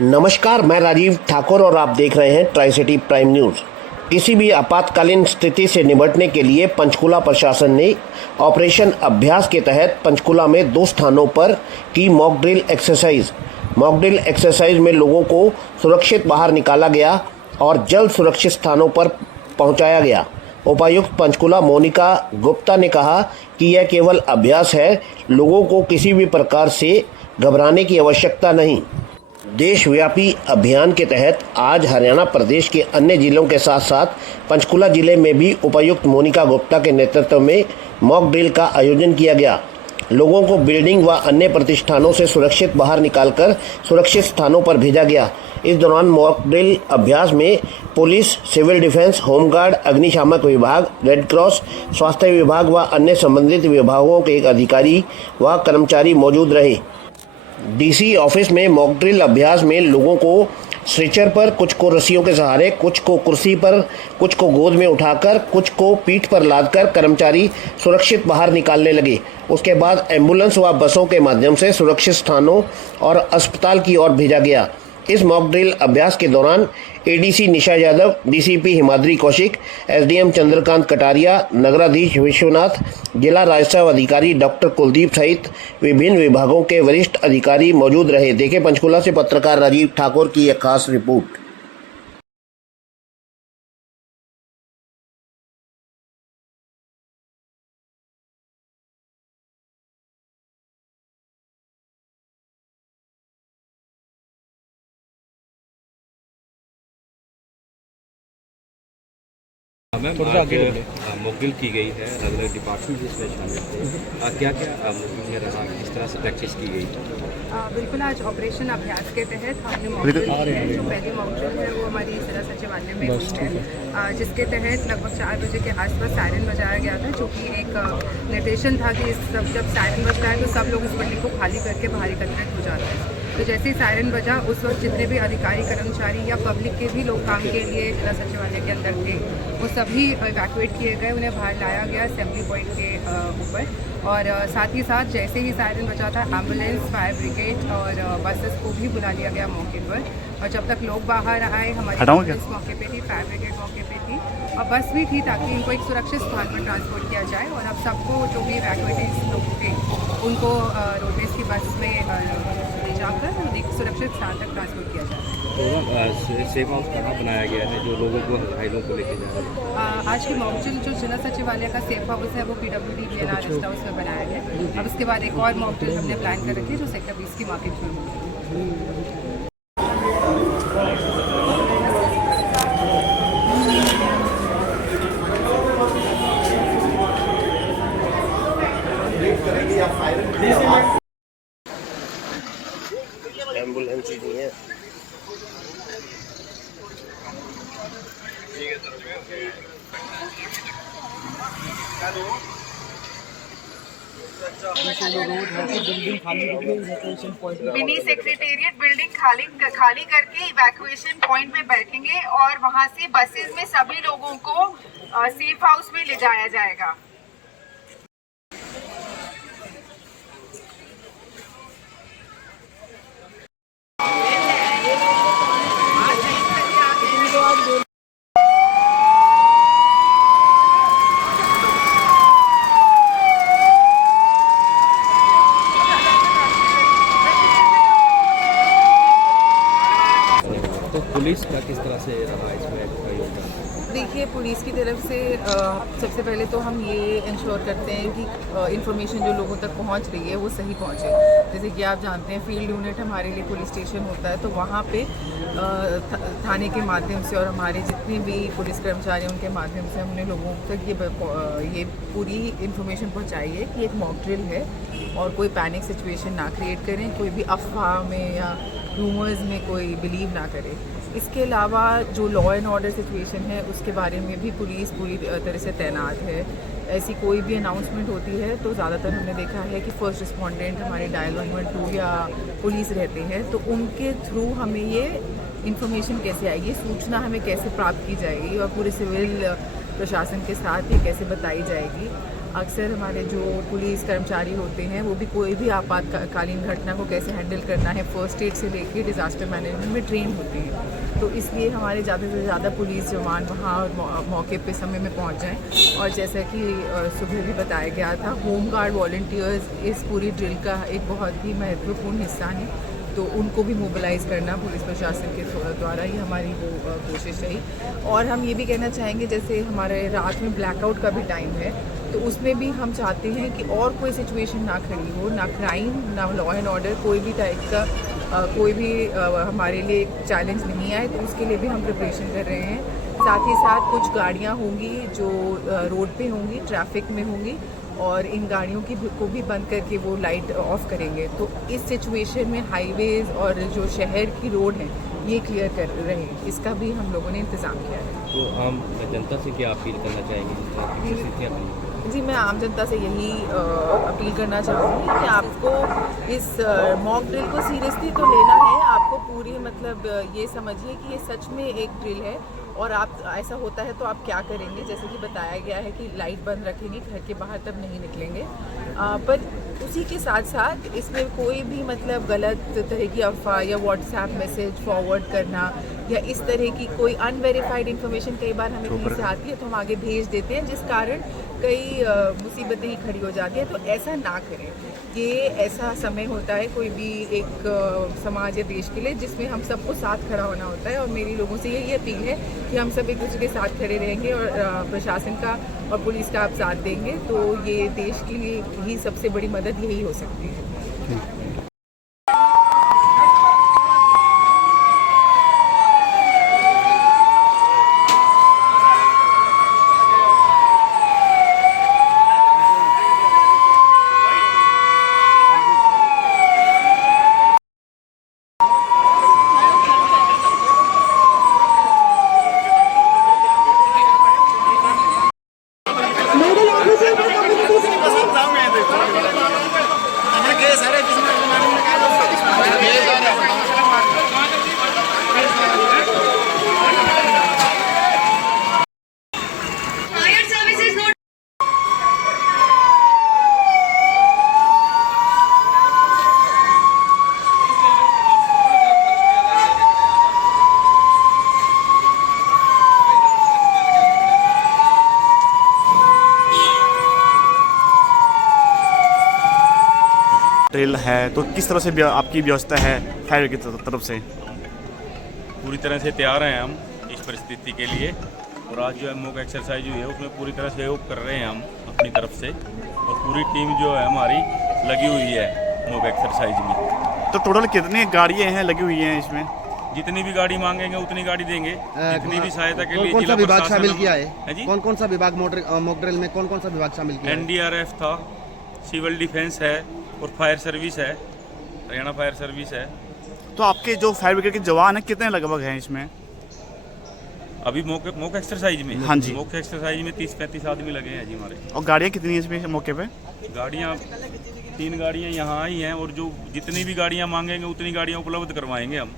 नमस्कार, मैं राजीव ठाकुर और आप देख रहे हैं ट्राई सिटी प्राइम न्यूज़। किसी भी आपातकालीन स्थिति से निपटने के लिए पंचकुला प्रशासन ने ऑपरेशन अभ्यास के तहत पंचकुला में 2 स्थानों पर की mock drill exercise. Mock drill exercise में लोगों को सुरक्षित बाहर निकाला गया और जल्द सुरक्षित स्थानों पर पहुंचाया गया। उपायुक्त पंचकुला मोनिका गुप्ता ने कहा कि यह केवल अभ्यास है, लोगों को किसी भी प्रकार से घबराने की आवश्यकता नहीं। देशव्यापी अभियान के तहत आज हरियाणा प्रदेश के अन्य जिलों के साथ साथ पंचकुला जिले में भी उपायुक्त मोनिका गुप्ता के नेतृत्व में मॉक ड्रिल का आयोजन किया गया। लोगों को बिल्डिंग व अन्य प्रतिष्ठानों से सुरक्षित बाहर निकालकर सुरक्षित स्थानों पर भेजा गया। इस दौरान मॉक ड्रिल अभ्यास में पुलिस, सिविल डिफेंस, होमगार्ड, अग्निशामक विभाग, रेड क्रॉस, स्वास्थ्य विभाग व अन्य संबंधित विभागों के अधिकारी व कर्मचारी मौजूद रहे। डीसी ऑफिस में मॉक ड्रिल अभ्यास में लोगों को स्ट्रेचर पर, कुछ को रस्सियों के सहारे, कुछ को कुर्सी पर, कुछ को गोद में उठाकर, कुछ को पीठ पर लादकर कर्मचारी सुरक्षित बाहर निकालने लगे। उसके बाद एम्बुलेंस व बसों के माध्यम से सुरक्षित स्थानों और अस्पताल की ओर भेजा गया। इस मॉक ड्रिल अभ्यास के दौरान एडीसी निशा यादव, डीसीपी हिमाद्री कौशिक, एसडीएम चंद्रकांत कटारिया, नगराधीश विश्वनाथ, जिला राजस्व अधिकारी डॉक्टर कुलदीप सहित विभिन्न विभागों के वरिष्ठ अधिकारी मौजूद रहे। देखें पंचकुला से पत्रकार राजीव ठाकुर की एक खास रिपोर्ट। मैम, आज मॉक ड्रिल की गई है, अलग अलग डिपार्टमेंट इसमें शामिल थे। क्या क्या मॉक ड्रिल में रहा, किस तरह से प्रैक्टिस की गई? बिल्कुल, आज ऑपरेशन अभ्यास के तहत हमने मॉक ड्रिल की है। जो पहली मॉक ड्रिल है वो हमारी जिला सचिवालय में हुई है, जिसके तहत लगभग 4 बजे के आसपास सायरन बजाया गया था, जो कि एक निर्देशन था कि जब सायरन बजता है तो सब लोग इस बिल्डिंग को खाली करके बाहर एकत्रित हो जाते हैं। तो जैसे ही सायरन बजा, उस वक्त जितने भी अधिकारी, कर्मचारी या पब्लिक के भी लोग काम के लिए जिला सचिवालय के अंदर थे, वो सभी इवैक्यूएट किए गए, उन्हें बाहर लाया गया असेंबली पॉइंट के ऊपर। और साथ ही साथ जैसे ही सायरन बजा था, एम्बुलेंस, फायर ब्रिगेड और बसेस को भी बुला लिया गया मौके पर। और जब तक लोग बाहर आए, हमारी एम्बुलेंस मौके पे थी, फायर ब्रिगेड मौके पे थी और बस भी थी, ताकि इनको एक सुरक्षित स्थान पर ट्रांसपोर्ट किया जाए। और अब सबको, जो भी इवैक्यूएटेड लोग थे, उनको रोडवेज की बस में ले जाकर एक सुरक्षित स्थान तक ट्रांसपोर्ट किया जाए। तो सेफ हाउस कहाँ बनाया गया है जो लोगों को, घायलों को लेके जा रहे हैं? आज की मॉक ड्रिल जो जिला सचिवालय का सेफ हाउस है वो PWD VNR रेस्ट हाउस में बनाया गया। अब उसके बाद एक और मॉक ड्रिल हमने प्लान कर रखी है जो सेक्टर 20 की मार्केट में होगी। एम्बुलेंस ही नहीं है। मिनी सेक्रेटेरिएट बिल्डिंग खाली करके इवैक्यूएशन पॉइंट में बैठेंगे और वहां से बसेस में सभी लोगों को सेफ हाउस में ले जाया जाएगा। तो पुलिस का किस तरह से रहा इसमें योगदान? देखिए, पुलिस की तरफ से सबसे पहले तो हम ये इंश्योर करते हैं कि इन्फॉर्मेशन जो लोगों तक पहुंच रही है वो सही पहुंचे। जैसे कि आप जानते हैं, फील्ड यूनिट हमारे लिए पुलिस स्टेशन होता है, तो वहाँ पे थाने के माध्यम से और हमारे जितने भी पुलिस कर्मचारी हैं उनके माध्यम से हमने लोगों तक ये पूरी इन्फॉर्मेशन पहुँचाई है कि एक मॉक ड्रिल है और कोई पैनिक सिचुएशन ना क्रिएट करें, कोई भी अफवाह में या रूमर्स में कोई बिलीव ना करे। इसके अलावा जो लॉ एंड ऑर्डर सिचुएशन है उसके बारे में भी पुलिस पूरी तरह से तैनात है। ऐसी कोई भी अनाउंसमेंट होती है तो ज़्यादातर हमने देखा है कि फर्स्ट रिस्पोंडेंट हमारे डायल 112 या पुलिस रहते हैं, तो उनके थ्रू हमें ये इन्फॉर्मेशन कैसे आएगी, सूचना हमें कैसे प्राप्त की जाएगी और पूरे सिविल प्रशासन के साथ ये कैसे बताई जाएगी। अक्सर हमारे जो पुलिस कर्मचारी होते हैं वो भी कोई भी आपातकालीन घटना को कैसे हैंडल करना है फर्स्ट एड से लेकर डिज़ास्टर मैनेजमेंट में ट्रेन होते हैं। तो इसलिए हमारे ज़्यादा से ज़्यादा पुलिस जवान वहाँ मौके पे समय में पहुँच जाएँ। और जैसा कि सुबह भी बताया गया था, होम गार्ड वॉलंटियर्स इस पूरी ड्रिल का एक बहुत ही महत्वपूर्ण हिस्सा हैं, तो उनको भी मोबिलाइज़ करना पुलिस प्रशासन के द्वारा ही हमारी वो कोशिश रही। और हम ये भी कहना चाहेंगे, जैसे हमारे रात में ब्लैकआउट का भी टाइम है, तो उसमें भी हम चाहते हैं कि और कोई सिचुएशन ना खड़ी हो, ना क्राइम, ना लॉ एंड ऑर्डर, कोई भी टाइप का कोई भी हमारे लिए चैलेंज नहीं आए, तो उसके लिए भी हम प्रिपरेशन कर रहे हैं। साथ ही साथ कुछ गाड़ियाँ होंगी जो रोड पे होंगी, ट्रैफिक में होंगी, और इन गाड़ियों को भी बंद करके वो लाइट ऑफ करेंगे। तो इस सिचुएशन में हाईवेज़ और जो शहर की रोड हैं ये क्लियर कर रहे हैं, इसका भी हम लोगों ने इंतज़ाम किया है। तो आम जनता से क्या अपील करना चाहेंगे? जी, मैं आम जनता से यही अपील करना चाहूँगी कि आपको इस मॉक ड्रिल को सीरियसली तो लेना है। आपको पूरी मतलब ये समझिए कि ये सच में एक ड्रिल है, और आप ऐसा होता है तो आप क्या करेंगे, जैसे कि बताया गया है कि लाइट बंद रखेंगे, घर के बाहर तब नहीं निकलेंगे। पर उसी के साथ साथ इसमें कोई भी मतलब गलत तरह की अफवाह या व्हाट्सएप मैसेज फॉरवर्ड करना या इस तरह की कोई अनवेरीफाइड इन्फॉर्मेशन कई बार हमें कहीं से आती है तो हम आगे भेज देते हैं, जिस कारण कई मुसीबतें ही खड़ी हो जाती हैं। तो ऐसा ना करें। ये ऐसा समय होता है कोई भी एक समाज या देश के लिए जिसमें हम सबको साथ खड़ा होना होता है, और मेरी लोगों से यही अपील है कि हम सब एक दूसरे के साथ खड़े रहेंगे और प्रशासन का और पुलिस का आप साथ देंगे, तो ये देश के लिए ही सबसे बड़ी मदद यही हो सकती है। ड्रिल है तो किस तरह से आपकी व्यवस्था है फायर की तरफ से? पूरी तरह से तैयार हैं हम इस परिस्थिति के लिए, और आज जो है मॉक एक्सरसाइज हुई है उसमें पूरी तरह सहयोग कर रहे हैं हम अपनी तरफ से, और पूरी टीम जो है हमारी लगी हुई है मॉक एक्सरसाइज में। तो टोटल कितनी गाड़ियाँ हैं लगी हुई हैं इसमें? जितनी भी गाड़ी मांगेंगे उतनी गाड़ी देंगे, जितनी भी सहायता के लिए। कौन सा विभाग शामिल किया है जी? कौन सा विभाग मॉक ड्रिल में कौन सा विभाग शामिल किया है? NDRF था, सिविल डिफेंस है, और फायर सर्विस है, हरियाणा फायर सर्विस है। तो आपके जो फायर ब्रिगेड के जवान हैं कितने लगभग हैं इसमें अभी मॉक एक्सरसाइज में? हाँ जी, मॉक एक्सरसाइज में 30-35 आदमी लगे हैं जी हमारे। और गाड़ियाँ कितनी हैं इसमें मौके पे? गाड़ियाँ 3 गाड़ियाँ यहाँ आई हैं, और जो जितनी भी गाड़ियाँ मांगेंगे उतनी गाड़ियाँ उपलब्ध करवाएंगे हम।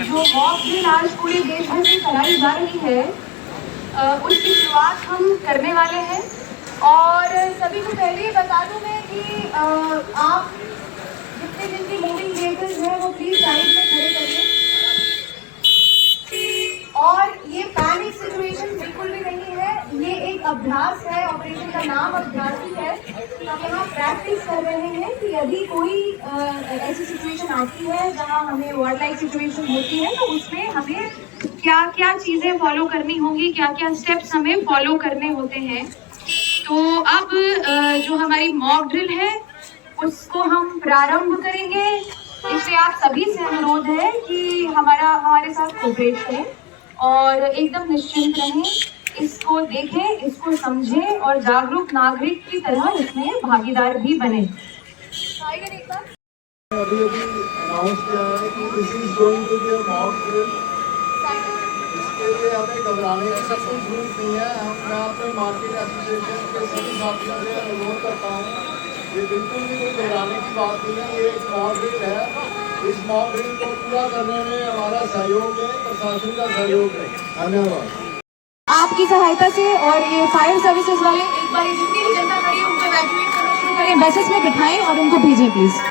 जो मॉक ड्रिल आज पूरे देश भर में कराई जा रही है, उसकी शुरुआत हम करने वाले हैं। और सभी को पहले ये बता दूं मैं कि आप जितनी मूविंग व्हीकल्स हैं वो प्लीज साइड में खड़े करिए, और ये पैनिक सिचुएशन बिल्कुल भी नहीं है। ये एक अभ्यास है, ऑपरेशन का नाम अभ्यास ही है। हम यहाँ प्रैक्टिस कर रहे हैं कि यदि कोई ऐसी सिचुएशन आती है जहाँ हमें वॉर लाइक सिचुएशन होती है, तो उसमें हमें क्या क्या चीज़ें फॉलो करनी होंगी, क्या क्या स्टेप्स हमें फॉलो करने होते हैं। तो अब जो हमारी मॉक ड्रिल है उसको हम प्रारंभ करेंगे। इसलिए आप सभी से अनुरोध है कि हमारे साथ कोऑपरेट करें और एकदम निश्चिंत रहें, इसको देखें, इसको समझें और जागरूक नागरिक की तरह इसमें भागीदार भी बने। अभी अनाउंस किया है कि this is going to be a mock drill. इसके लिए हमें घबराने की सब कुछ जरूरत नहीं है। मैं अपने मार्केट एसोसिएशन के सभी साथियों से अनुरोध करता हूँ, ये बिल्कुल भी कोई घबराने की बात नहीं है। ये एक मॉक ड्रिल है। इस मॉक ड्रिल को पूरा करने में हमारा सहयोग है, प्रशासन का सहयोग है। धन्यवाद। आपकी सहायता से और ये फायर सर्विसेज वाले एक बार जितनी भी जनता खड़ी है उनको इवैक्यूएट करना शुरू करें, बसेस में बिठाएं और उनको भेजें प्लीज।